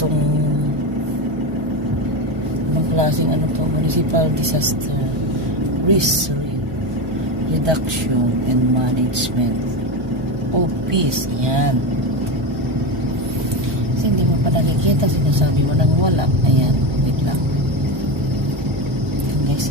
itong anong klaseng ano to, Municipal Disaster Risk Reduction and Management Office. Yan. Kasi hindi mo pa nakikita, sinasabi mo nang wala. Ayan, wait lang. Ayan guys,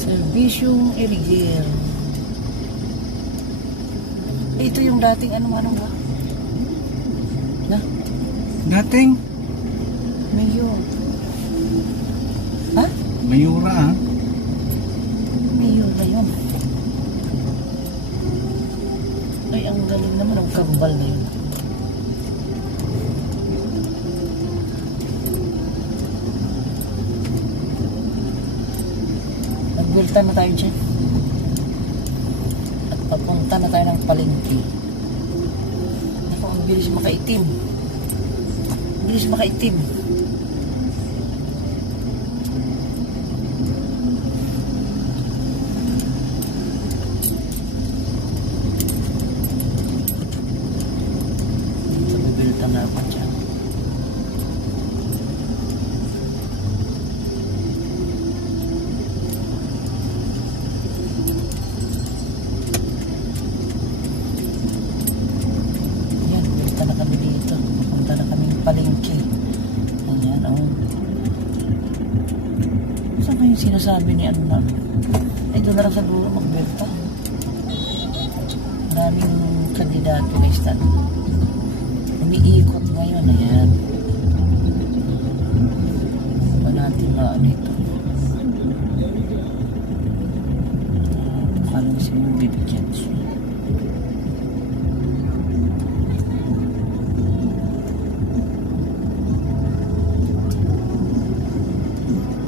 Servisyong Irigir. Ito yung dating anong ba? Na? Dating? Mayor. Ha? Mayura ha? Mayor na yun. Ay, ang galing naman. Ang kambal na yun. Nagbilta na tayo dyan. At papunta na tayo ng palengke. Ako, ang bilis makaitim. Ang bilis makaitim. Dito nagbilta na ako dyan. Palengke. Ayan, oh. Saan ba yung sinasabi ni ano na? Ay, doon na lang sa dulo magbenta. Maraming kandidato na istan. Umiikot ngayon. Ayan. Ba natin na ano ito? Paano kasi mo bibigyan siya?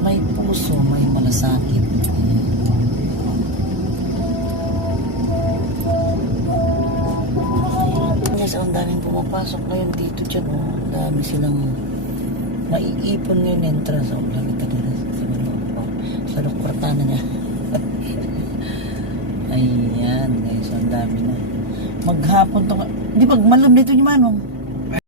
May puso, may malasakit. Yes, ang daming pumapasok ngayon dito dyan. Oh. Ang dami silang maiipon ngayon entrance. Oh, nakita nila sa lukwartana niya. Ayan, guys, ang dami na. Maghapon to. Di ba, malam nito yung manong.